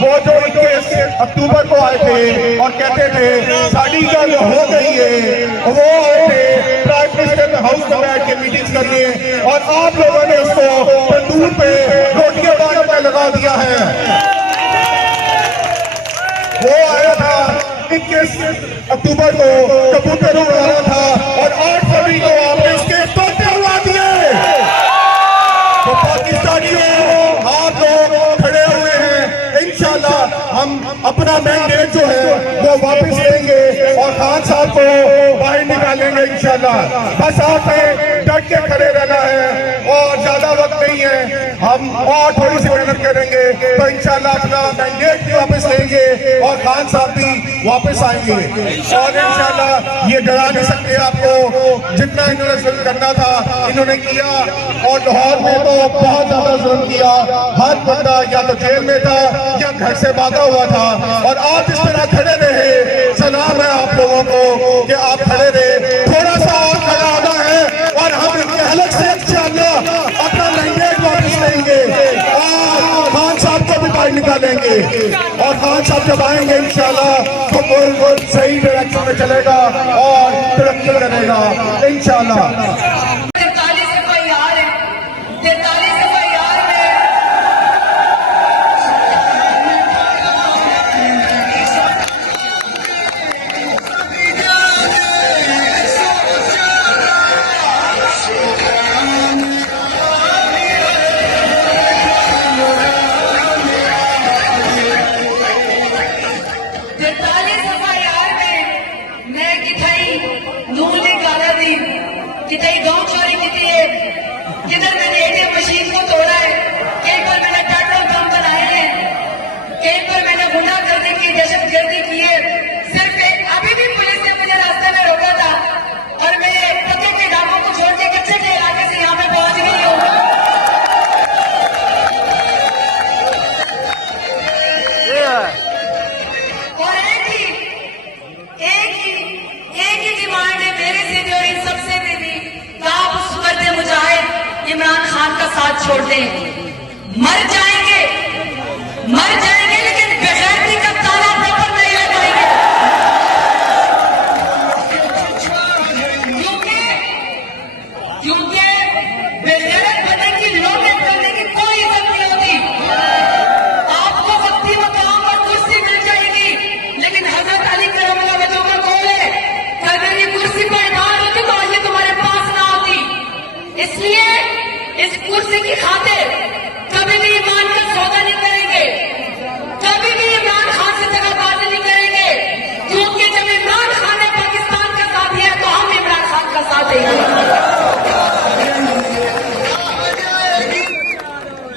वो जो 21 अक्टूबर को आए थे और कहते थे साड़ी गल हो गई है, वो आए थे प्राइम मिनिस्टर हाउस में बैठ के मीटिंग्स करने, और आप लोगों ने उसको तंदूर पे रोटियां बांटने में लगा दिया है। वो आया था 21 अक्टूबर को कबूतर उड़ाना था और 8 फरवरी को आपने उसके तोते उड़ा दिए। तो पाकिस्तानियों, आप लोग खड़े हुए हैं, इंशाल्लाह हम अपना मैंडेट जो है वो वापस लेंगे और खान साहब को बाहर निकालेंगे इंशाल्लाह। बस आपने डट के खड़े रहना है और ज्यादा वक्त नहीं है, हम और थोड़ी सी मेहनत करेंगे तो इंशाल्लाह अपना मैंडेट भी वापस लेंगे और खान साहब भी वापस आएंगे। और इंशाल्लाह ये डरा नहीं सकते आपको, जितना इन्होंने जुल्म करना था इन्होंने किया, और लाहौर में तो बहुत ज्यादा जुल्म किया। हर बंदा या तो जेल में था या घर से भागा हुआ था, और आप इस तरह खड़े रहे। सलाम है आप लोगों को कि आप खड़े रहे, थोड़ा सा और खड़ा होना है और हम इनके हलक से इंशाल्लाह अपना मैंडेट वापस लेंगे और खान साहब को भी बाहर निकालेंगे। और खान साहब जब आएंगे इंशाल्लाह तो मुल्क सही डायरेक्शन में चलेगा और तरक्की करेगा इंशाल्लाह।